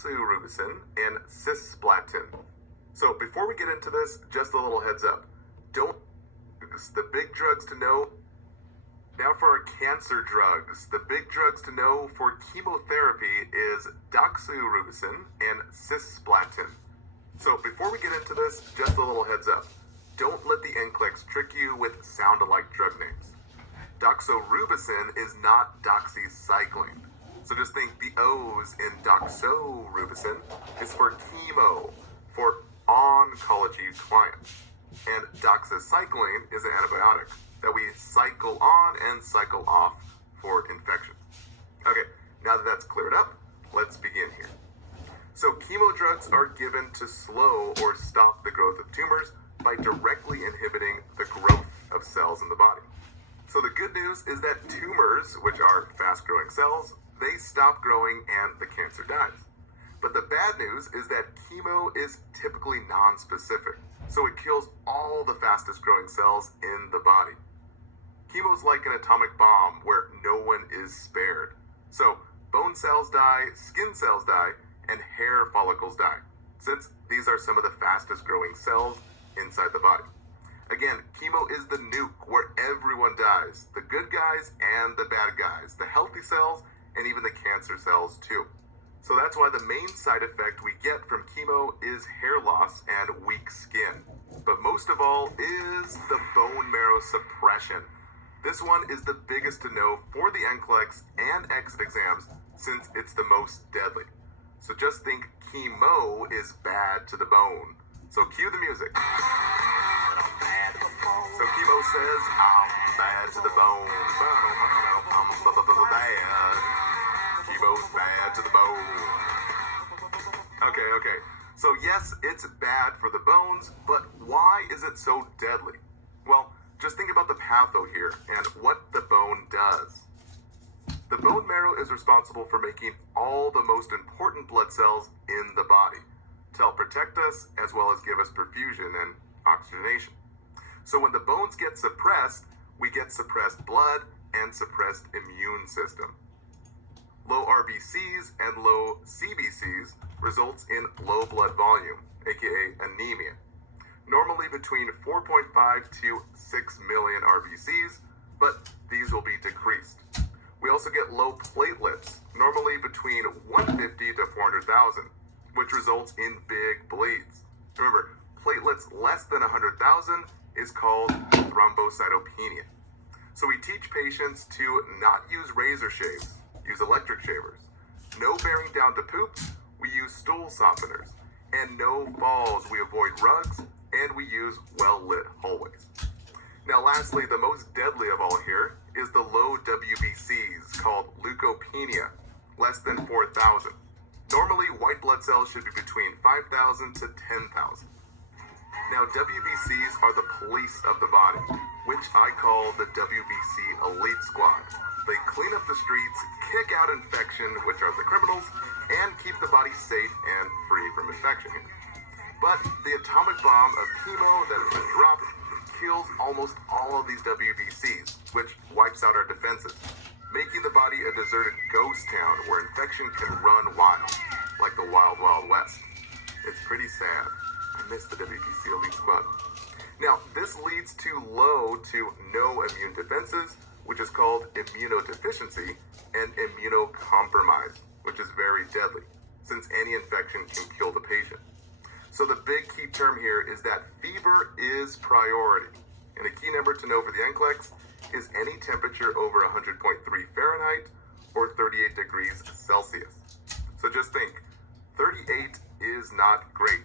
doxorubicin and cisplatin. So before we get into this, just a little heads up. The big drugs to know. Now for our cancer drugs. The big drugs to know for chemotherapy is doxorubicin and cisplatin. So before we get into this, just a little heads up. Don't let the NCLEX trick you with sound-alike drug names. Doxorubicin is not doxycycline. So just think the O's in doxorubicin is for chemo, for oncology clients. And doxycycline is an antibiotic that we cycle on and cycle off for infections. Okay, now that that's cleared up, let's begin here. So chemo drugs are given to slow or stop the growth of tumors by directly inhibiting the growth of cells in the body. So the good news is that tumors, which are fast-growing cells, they stop growing and the cancer dies. But the bad news is that chemo is typically non-specific, so it kills all the fastest-growing cells in the body. Chemo is like an atomic bomb where no one is spared. So bone cells die, skin cells die, and hair follicles die, since these are some of the fastest-growing cells inside the body. Again, chemo is the nuke where everyone dies, the good guys and the bad guys, the healthy cells, and even the cancer cells too. So that's why the main side effect we get from chemo is hair loss and weak skin. But most of all is the bone marrow suppression. This one is the biggest to know for the NCLEX and exit exams since it's the most deadly. So just think chemo is bad to the bone. So cue the music. So chemo says, I'm bad to the bone. I'm bad. Chemo's bad to the bone. Okay. So yes, it's bad for the bones, but why is it so deadly? Well, just think about the patho here and what the bone does. The bone marrow is responsible for making all the most important blood cells in the body to help protect us as well as give us perfusion and oxygenation. So when the bones get suppressed, we get suppressed blood and suppressed immune system. Low RBCs and low CBCs results in low blood volume, aka anemia. Normally between 4.5 to 6 million RBCs, but these will be decreased. We also get low platelets, normally between 150 to 400,000, which results in big bleeds. Remember, platelets less than 100,000 is called thrombocytopenia. So we teach patients to not use razor shaves, use electric shavers. No bearing down to poop, we use stool softeners. And no falls, we avoid rugs, and we use well-lit hallways. Now lastly, the most deadly of all here is the low WBCs called leukopenia, less than 4,000. Normally, white blood cells should be between 5,000 to 10,000. Now, WBCs are the police of the body, which I call the WBC Elite Squad. They clean up the streets, kick out infection, which are the criminals, and keep the body safe and free from infection. But the atomic bomb of chemo that has been dropped kills almost all of these WBCs, which wipes out our defenses, making the body a deserted ghost town where infection can run wild, like the Wild Wild West. It's pretty sad. I miss the WBC Elite Squad. Now, this leads to low to no immune defenses, which is called immunodeficiency, and immunocompromise, which is very deadly, since any infection can kill the patient. So the big key term here is that fever is priority. And a key number to know for the NCLEX is any temperature over 100.3 Fahrenheit or 38 degrees Celsius. So just think, 38 is not great,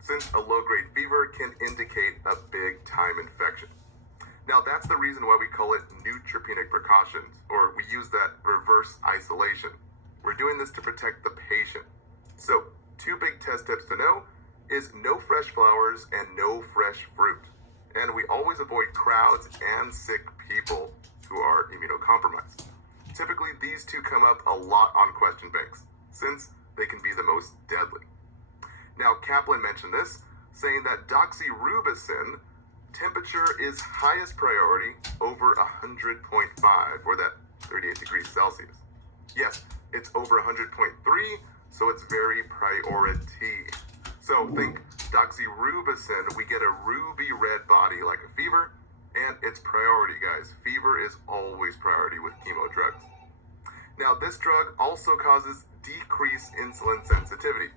since a low-grade fever can indicate a big-time infection. Now that's the reason why we call it neutropenic precautions, or we use that reverse isolation. We're doing this to protect the patient. So 2 big test tips to know is no fresh flowers and no fresh fruit. And we always avoid crowds and sick people who are immunocompromised. Typically, these two come up a lot on question banks, since they can be the most deadly. Now, Kaplan mentioned this, saying that doxorubicin temperature is highest priority over 100.5, or that 38 degrees Celsius. Yes, it's over 100.3, so it's very priority. So think doxorubicin, we get a ruby red body like a fever, and it's priority, guys. Fever is always priority with chemo drugs. Now, this drug also causes decreased insulin sensitivity.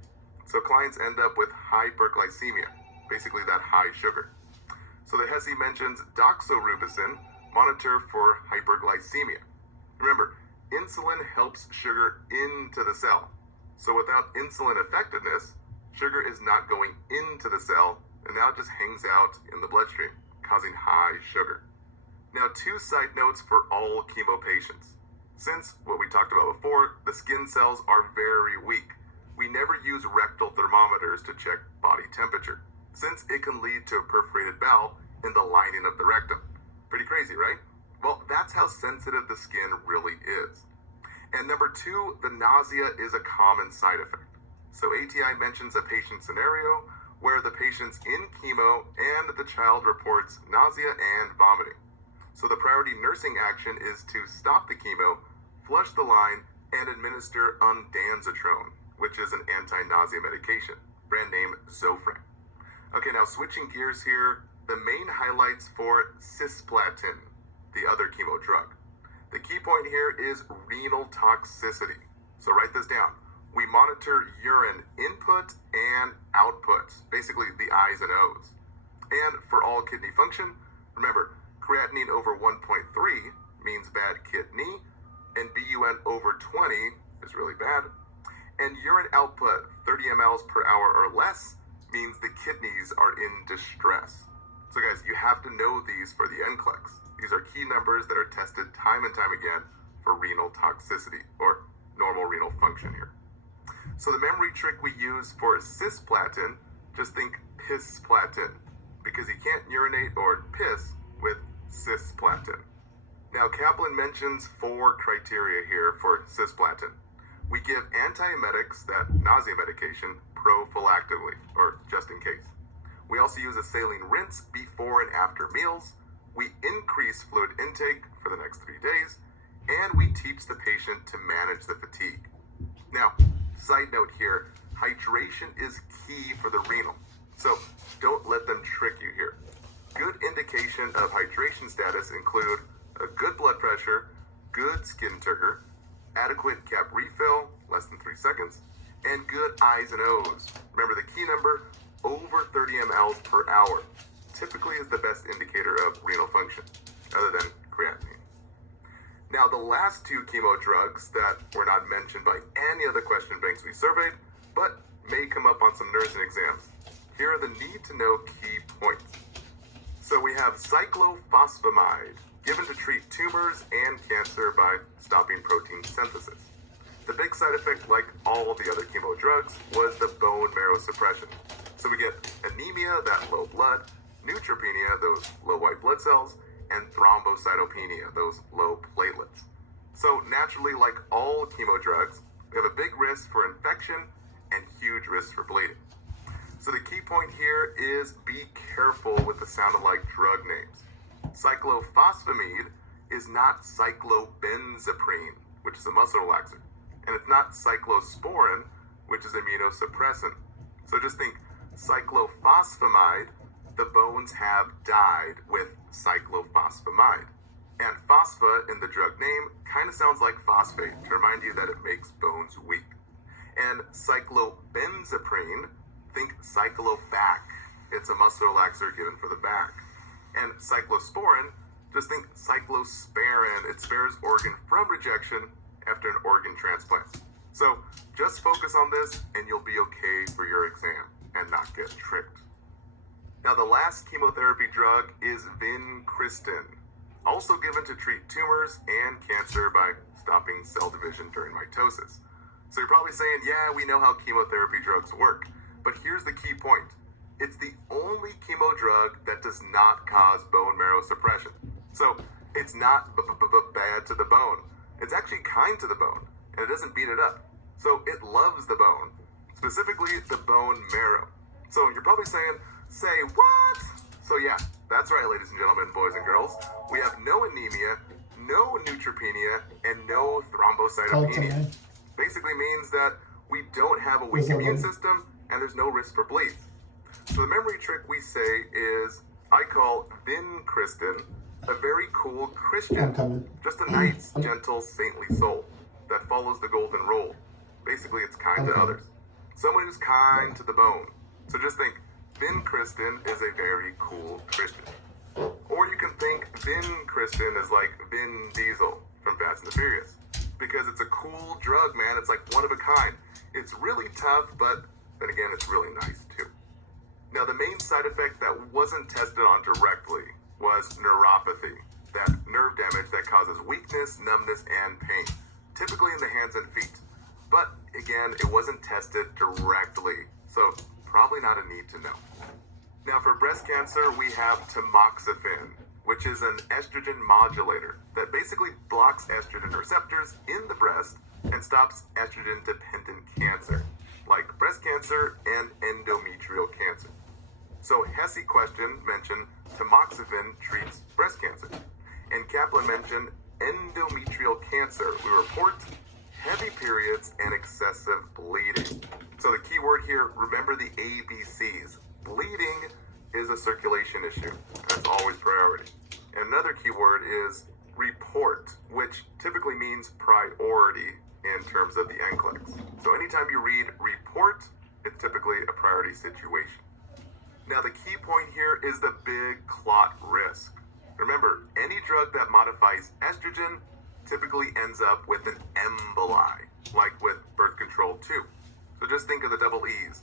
So clients end up with hyperglycemia, basically that high sugar. So the HESI mentions doxorubicin, monitor for hyperglycemia. Remember, insulin helps sugar into the cell. So without insulin effectiveness, sugar is not going into the cell, and now it just hangs out in the bloodstream, causing high sugar. Now, 2 side notes for all chemo patients. Since what we talked about before, the skin cells are very weak, we never use rectal thermometers to check body temperature, since it can lead to a perforated bowel in the lining of the rectum. Pretty crazy, right? Well, that's how sensitive the skin really is. And number 2, the nausea is a common side effect. So ATI mentions a patient scenario where the patient's in chemo and the child reports nausea and vomiting. So the priority nursing action is to stop the chemo, flush the line, and administer ondansetron, which is an anti-nausea medication, brand name Zofran. Okay, now switching gears here, the main highlights for cisplatin, the other chemo drug. The key point here is renal toxicity. So write this down. We monitor urine input and output, basically the I's and O's. And for all kidney function, remember, creatinine over 1.3 means bad kidney, and BUN over 20 is really bad. And urine output, 30 mLs per hour or less, means the kidneys are in distress. So guys, you have to know these for the NCLEX. These are key numbers that are tested time and time again for renal toxicity, or normal renal function here. So the memory trick we use for cisplatin, just think pisplatin, because you can't urinate or piss with cisplatin. Now Kaplan mentions 4 criteria here for cisplatin. We give antiemetics, that nausea medication, prophylactically, or just in case. We also use a saline rinse before and after meals. We increase fluid intake for the next 3 days, and we teach the patient to manage the fatigue. Now, side note here, hydration is key for the renal, so don't let them trick you here. Good indication of hydration status include a good blood pressure, good skin turgor, adequate cap refill, less than 3 seconds, and good I's and O's. Remember the key number, over 30 mLs per hour, typically is the best indicator of renal function, other than creatinine. Now, the last 2 chemo drugs that were not mentioned by any of the question banks we surveyed, but may come up on some nursing exams. Here are the need-to-know key points. So we have cyclophosphamide, given to treat tumors and cancer by stopping protein synthesis. The big side effect, like all the other chemo drugs, was the bone marrow suppression. So we get anemia, that low blood, neutropenia, those low white blood cells, and thrombocytopenia, those low platelets. So naturally, like all chemo drugs, we have a big risk for infection and huge risk for bleeding. So the key point here is be careful with the sound-alike drug names. Cyclophosphamide is not cyclobenzaprine, which is a muscle relaxer, and it's not cyclosporin, which is immunosuppressant. So just think cyclophosphamide, the bones have died with cyclophosphamide. And phospha in the drug name kind of sounds like phosphate to remind you that it makes bones weak. And cyclobenzaprine, think cyclobac. It's a muscle relaxer given for the back. And cyclosporin, just think cyclosporin. It spares organ from rejection after an organ transplant. So just focus on this and you'll be okay for your exam and not get tricked. Now the last chemotherapy drug is vincristine, also given to treat tumors and cancer by stopping cell division during mitosis. So you're probably saying, yeah, we know how chemotherapy drugs work, but here's the key point. It's the only chemo drug that does not cause bone marrow suppression. So it's not bad to the bone. It's actually kind to the bone, and it doesn't beat it up. So it loves the bone, specifically the bone marrow. So you're probably saying, say what? So yeah, that's right, ladies and gentlemen, boys and girls. We have no anemia, no neutropenia, and no thrombocytopenia. Basically means that we don't have a weak immune system, and there's no risk for bleeds. So the memory trick we say is, I call Vincristine a very cool Christian, just a nice, gentle, saintly soul that follows the golden rule. Basically, it's kind to others. Someone who's kind to the bone. So just think, Vincristine is a very cool Christian. Or you can think Vincristine is like Vin Diesel from Fast and the Furious. Because it's a cool drug, man. It's like one of a kind. It's really tough, but then again, it's really nice too. Now, the main side effect that wasn't tested on directly was neuropathy, that nerve damage that causes weakness, numbness, and pain, typically in the hands and feet. But again, it wasn't tested directly, so probably not a need to know. Now, for breast cancer, we have tamoxifen, which is an estrogen modulator that basically blocks estrogen receptors in the breast and stops estrogen-dependent cancer, like breast cancer and endometrial cancer. So Hesse question mentioned tamoxifen treats breast cancer, and Kaplan mentioned endometrial cancer. We report heavy periods and excessive bleeding. So the key word here, remember the ABCs. Bleeding is a circulation issue. That's always priority. And another key word is report, which typically means priority in terms of the NCLEX. So anytime you read report, it's typically a priority situation. Now the key point here is the big clot risk. Remember, any drug that modifies estrogen typically ends up with an emboli, like with birth control too. So just think of the double E's.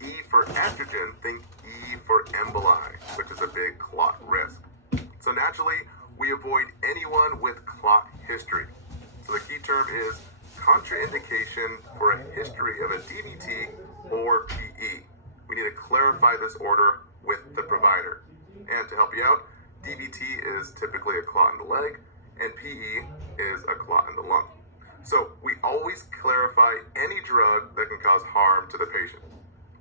E for estrogen, think E for emboli, which is a big clot risk. So naturally, we avoid anyone with clot history. So the key term is contraindication for a history of a DVT or PE. We need to clarify this order with the provider. And to help you out, DVT is typically a clot in the leg, and PE is a clot in the lung. So we always clarify any drug that can cause harm to the patient.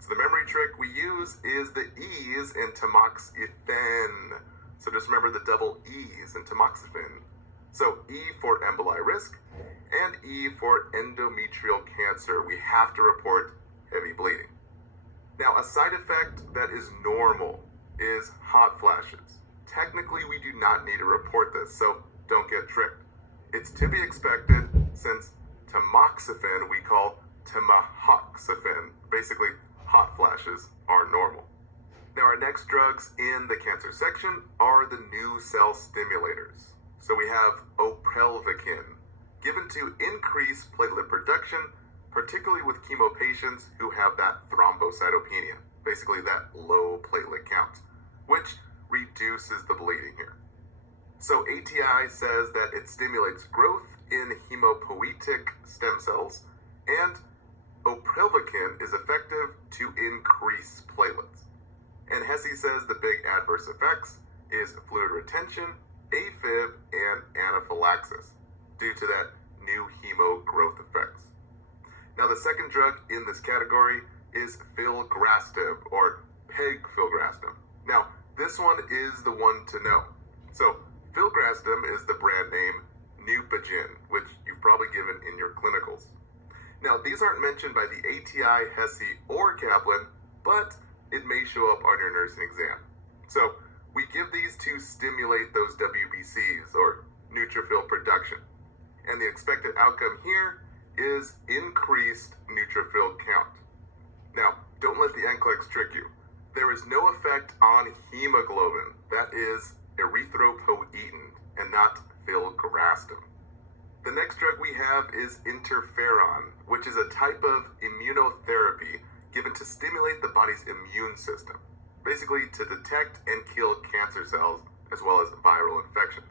So the memory trick we use is the E's in tamoxifen. So just remember the double E's in tamoxifen. So E for emboli risk and E for endometrial cancer. We have to report heavy bleeding. Now, a side effect that is normal is hot flashes. Technically, we do not need to report this, so don't get tricked. It's to be expected since tamoxifen we call tamahoxifen. Basically, hot flashes are normal. Now, our next drugs in the cancer section are the new cell stimulators. So we have oprelvacin, given to increase platelet production, particularly with chemo patients who have that thrombocytopenia, basically that low platelet count, which reduces the bleeding here. So ATI says that it stimulates growth in hemopoietic stem cells, and oprelvacin is effective to increase platelets. And Hesse says the big adverse effects is fluid retention, AFib, and anaphylaxis due to that new hemo growth effects. Now, the second drug in this category is filgrastim, or pegfilgrastim. Now, this one is the one to know. So, filgrastim is the brand name Neupogen, which you've probably given in your clinicals. Now, these aren't mentioned by the ATI, Hesse, or Kaplan, but it may show up on your nursing exam. So, we give these to stimulate those WBCs, or neutrophil production. And the expected outcome here is increased neutrophil count. Now, don't let the NCLEX trick you. There is no effect on hemoglobin. That is erythropoietin and not filgrastim. The next drug we have is interferon, which is a type of immunotherapy given to stimulate the body's immune system, basically to detect and kill cancer cells as well as viral infections.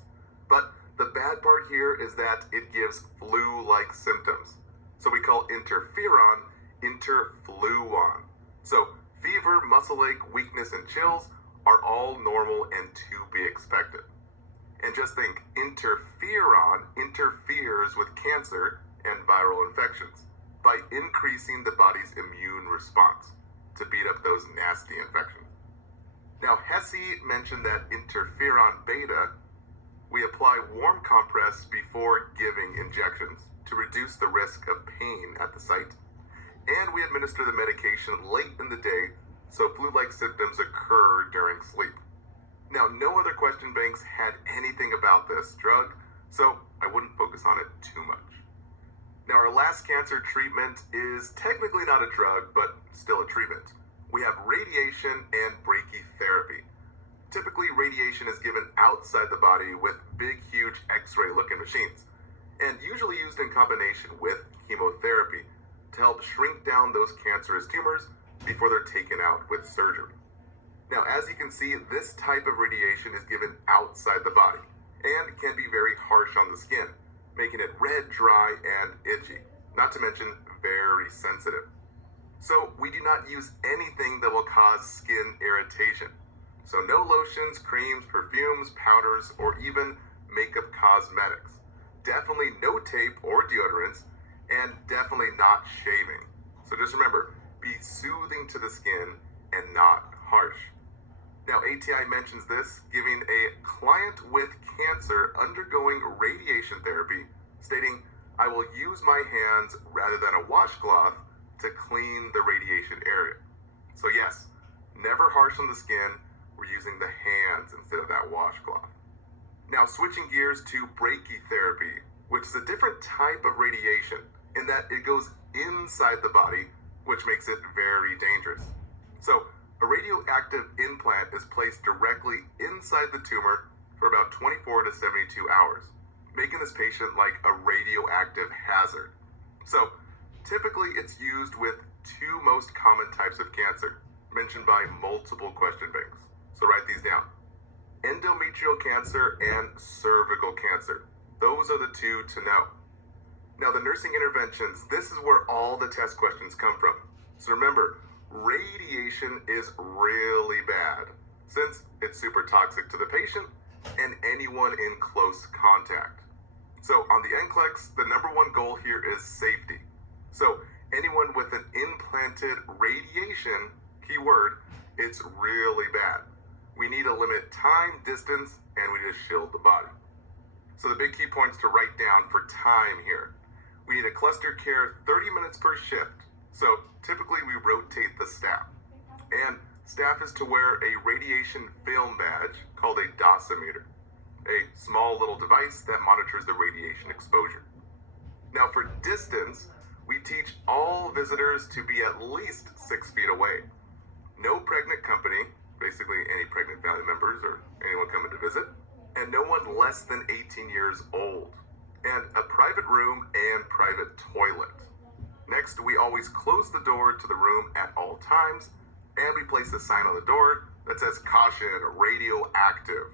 But the bad part here is that it gives flu-like symptoms. So we call interferon interfluon. So fever, muscle ache, weakness, and chills are all normal and to be expected. And just think, interferon interferes with cancer and viral infections by increasing the body's immune response to beat up those nasty infections. Now, Hesse mentioned that interferon beta, we apply warm compress before giving injections to reduce the risk of pain at the site. and we administer the medication late in the day so flu-like symptoms occur during sleep. Now, no other question banks had anything about this drug, so I wouldn't focus on it too much. Now, our last cancer treatment is technically not a drug, but still a treatment. We have radiation and brachytherapy. Typically, radiation is given outside the body with big, huge X-ray looking machines, and usually used in combination with chemotherapy to help shrink down those cancerous tumors before they're taken out with surgery. Now, as you can see, this type of radiation is given outside the body and can be very harsh on the skin, making it red, dry, and itchy, not to mention very sensitive. So we do not use anything that will cause skin irritation. So no lotions, creams, perfumes, powders, or even makeup cosmetics. Definitely no tape or deodorants, and definitely not shaving. So just remember, be soothing to the skin and not harsh. Now, ATI mentions this, giving a client with cancer undergoing radiation therapy, stating, "I will use my hands rather than a washcloth to clean the radiation area." So yes, never harsh on the skin. We're using the hands instead of that washcloth. Now, switching gears to brachytherapy, which is a different type of radiation in that it goes inside the body, which makes it very dangerous. So, a radioactive implant is placed directly inside the tumor for about 24 to 72 hours, making this patient like a radioactive hazard. So, typically it's used with two most common types of cancer, mentioned by multiple question banks. So write these down. Endometrial cancer and cervical cancer. Those are the two to know. Now, the nursing interventions, this is where all the test questions come from. So remember, radiation is really bad since it's super toxic to the patient and anyone in close contact. So on the NCLEX, the number one goal here is safety. So anyone with an implanted radiation, keyword, it's really bad. We need to limit time, distance, and we need to shield the body. So the big key points to write down for time here. We need a cluster care 30 minutes per shift. So typically we rotate the staff. And staff is to wear a radiation film badge called a dosimeter, a small little device that monitors the radiation exposure. Now for distance, we teach all visitors to be at least 6 feet away. No pregnant company, basically any pregnant family members or anyone coming to visit, and no one less than 18 years old, and a private room and private toilet. Next, we always close the door to the room at all times, and we place a sign on the door that says "Caution, radioactive."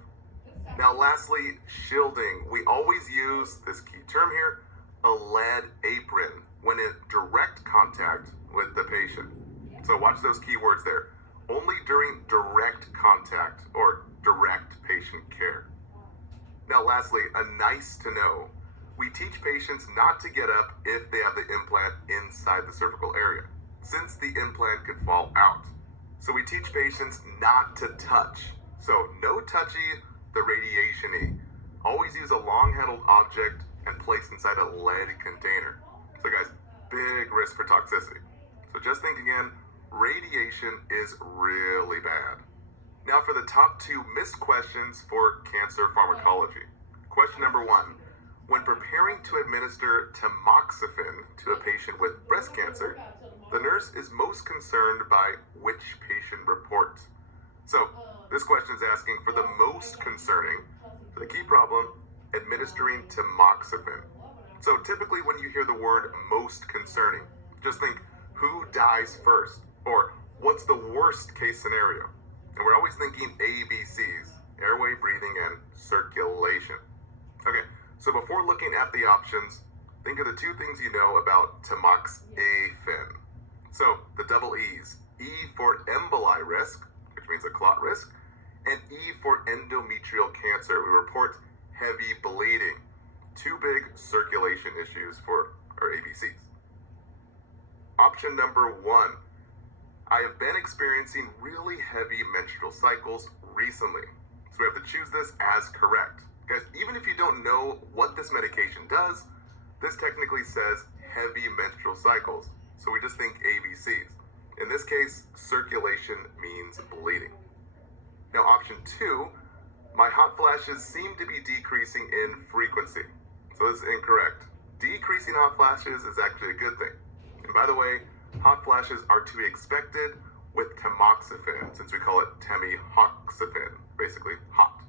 Now lastly, shielding. We always use, this key term here, a lead apron when in direct contact with the patient. So watch those keywords there. Only during direct contact or direct patient care. Now lastly, a nice to know. We teach patients not to get up if they have the implant inside the cervical area, since the implant could fall out. So we teach patients not to touch. So no touchy the radiation-y. Always use a long-handled object and place inside a lead container. So guys, big risk for toxicity. So just think again, radiation is really bad. Now for the top 2 missed questions for cancer pharmacology. Question number 1. When preparing to administer tamoxifen to a patient with breast cancer, the nurse is most concerned by which patient report? So this question is asking for the most concerning, for the key problem, administering tamoxifen. So typically when you hear the word most concerning, just think who dies first, or what's the worst case scenario? And we're always thinking ABCs, airway, breathing, and circulation. Okay, so before looking at the options, think of the 2 things you know about tamoxifen. So the double E's, E for emboli risk, which means a clot risk, and E for endometrial cancer. We report heavy bleeding. 2 big circulation issues for our ABCs. Option number 1. I have been experiencing really heavy menstrual cycles recently. So we have to choose this as correct. Guys, even if you don't know what this medication does, this technically says heavy menstrual cycles. so we just think ABCs. In this case, circulation means bleeding. Now option 2, my hot flashes seem to be decreasing in frequency. So this is incorrect. Decreasing hot flashes is actually a good thing. And by the way, hot flashes are to be expected with tamoxifen, since we call it temihoxafen, basically hot.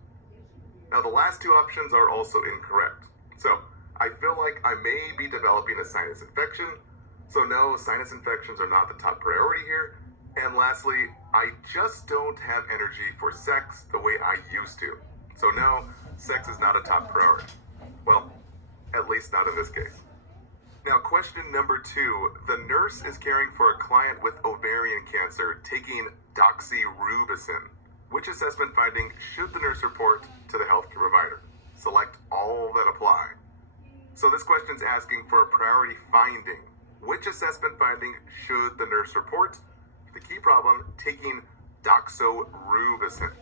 Now the last two options are also incorrect. So I feel like I may be developing a sinus infection. So no, sinus infections are not the top priority here. And lastly, I just don't have energy for sex the way I used to. So no, sex is not a top priority. Well, at least not in this case. Now, question number 2. The nurse is caring for a client with ovarian cancer taking doxorubicin. Which assessment finding should the nurse report to the healthcare provider? Select all that apply. So this question is asking for a priority finding. Which assessment finding should the nurse report? The key problem, taking doxorubicin.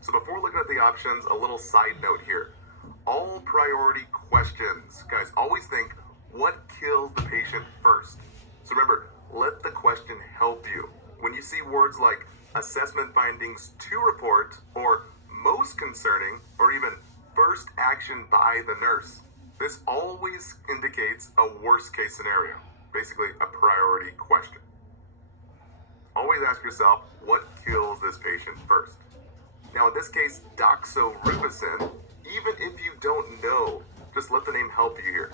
So before looking at the options, a little side note here. All priority questions, guys, always think, what kills the patient first? So remember, let the question help you. When you see words like assessment findings to report, or most concerning, or even first action by the nurse, this always indicates a worst case scenario, basically a priority question. Always ask yourself, what kills this patient first? Now in this case, doxorubicin, even if you don't know, just let the name help you here.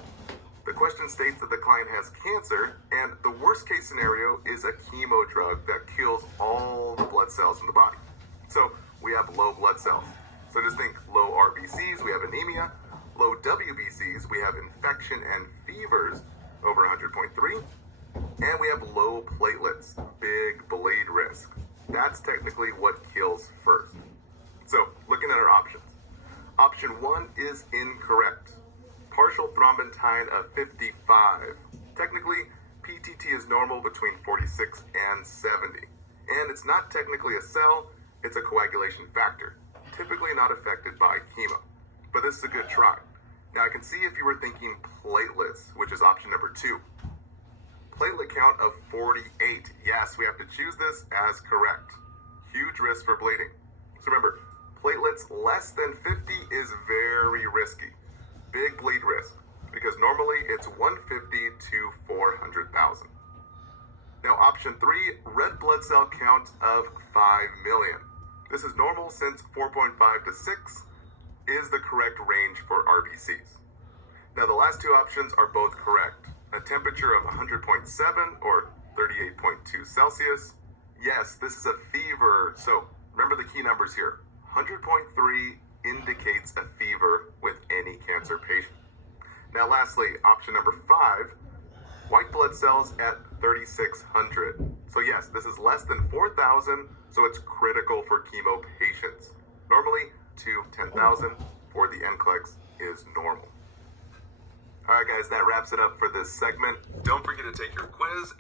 The question states that the client has cancer, and the worst case scenario is a chemo drug that kills all the blood cells in the body. So we have low blood cells. So just think low RBCs, we have anemia. Low WBCs, we have infection and fevers over 100.3. And we have low platelets, big bleed risk. That's technically what kills first. So looking at our options. Option 1 is incorrect. Partial thrombin of 55. Technically, PTT is normal between 46 and 70. And it's not technically a cell, it's a coagulation factor, typically not affected by chemo. But this is a good try. Now I can see if you were thinking platelets, which is option number 2. Platelet count of 48. Yes, we have to choose this as correct. Huge risk for bleeding. So remember, platelets less than 50 is very risky. Big bleed risk, because normally it's 150 to 400,000. Now option 3, red blood cell count of 5 million. This is normal since 4.5 to 6 is the correct range for RBCs. Now the last two options are both correct. A temperature of 100.7 or 38.2 Celsius. Yes, this is a fever, so remember the key numbers here. 100.3 indicates a fever with any cancer patient. Now lastly, option number 5, white blood cells at 3,600. So yes, this is less than 4,000, so it's critical for chemo patients. Normally, to 10,000 for the NCLEX is normal. All right, guys, that wraps it up for this segment. Don't forget to take your quiz.